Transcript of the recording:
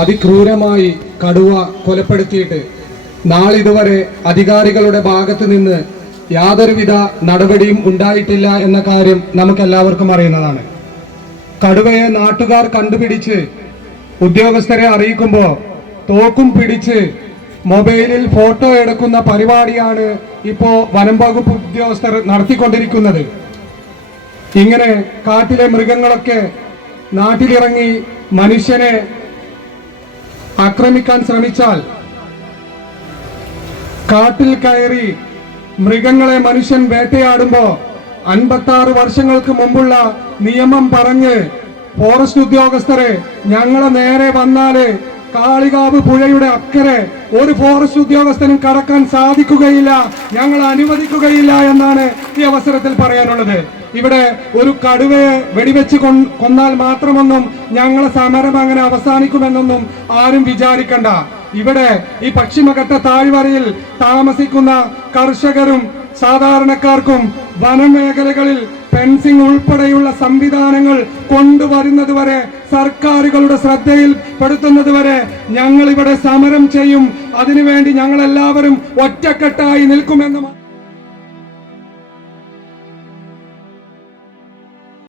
അതിക്രൂരമായി കടുവ കൊലപ്പെടുത്തിയിട്ട് നാളിതുവരെ അധികാരികളുടെ ഭാഗത്ത് നിന്ന് യാതൊരുവിധ നടപടിയും ഉണ്ടായിട്ടില്ല എന്ന കാര്യം നമുക്കെല്ലാവർക്കും അറിയുന്നതാണ്. കടുവയെ നാട്ടുകാർ കണ്ടുപിടിച്ച് ഉദ്യോഗസ്ഥരെ അറിയിക്കുമ്പോൾ തോക്കും പിടിച്ച് മൊബൈലിൽ ഫോട്ടോ എടുക്കുന്ന പരിപാടിയാണ് ഇപ്പോൾ വനം വകുപ്പ് ഉദ്യോഗസ്ഥർ നടത്തിക്കൊണ്ടിരിക്കുന്നത്. ഇങ്ങനെ കാട്ടിലെ മൃഗങ്ങളൊക്കെ നാട്ടിലിറങ്ങി മനുഷ്യനെ ആക്രമിക്കാൻ ശ്രമിച്ചാൽ, കാട്ടിൽ കയറി മൃഗങ്ങളെ മനുഷ്യൻ വേട്ടയാടുമ്പോ 56 വർഷങ്ങൾക്ക് മുമ്പുള്ള നിയമം പറഞ്ഞ് ഫോറസ്റ്റ് ഉദ്യോഗസ്ഥരെ ഞങ്ങളെ നേരെ വന്നാല് കാളികാവ് പുഴയുടെ അക്കരെ ഒരു ഫോറസ്റ്റ് ഉദ്യോഗസ്ഥനും കടക്കാൻ സാധിക്കുകയില്ല, ഞങ്ങൾ അനുവദിക്കുകയില്ല എന്നാണ് ഈ അവസരത്തിൽ പറയാനുള്ളത്. ഇവിടെ ഒരു കടുവയെ വെടിവെച്ച് കൊന്നാൽ മാത്രമൊന്നും ഞങ്ങളെ സമരം അങ്ങനെ അവസാനിക്കുമെന്നൊന്നും ആരും വിചാരിക്കണ്ട. ഇവിടെ ഈ പശ്ചിമഘട്ട താഴ്വരയിൽ താമസിക്കുന്ന കർഷകരും സാധാരണക്കാർക്കും വനമേഖലകളിൽ ഫെൻസിംഗ് ഉൾപ്പെടെയുള്ള സംവിധാനങ്ങൾ കൊണ്ടുവരുന്നതുവരെ, സർക്കാരുകളുടെ ശ്രദ്ധയിൽ പെടുത്തുന്നതുവരെ ഞങ്ങൾ ഇവിടെ സമരം ചെയ്യും. അതിനുവേണ്ടി ഞങ്ങൾ എല്ലാവരും ഒറ്റക്കെട്ടായി നിൽക്കുമെന്ന്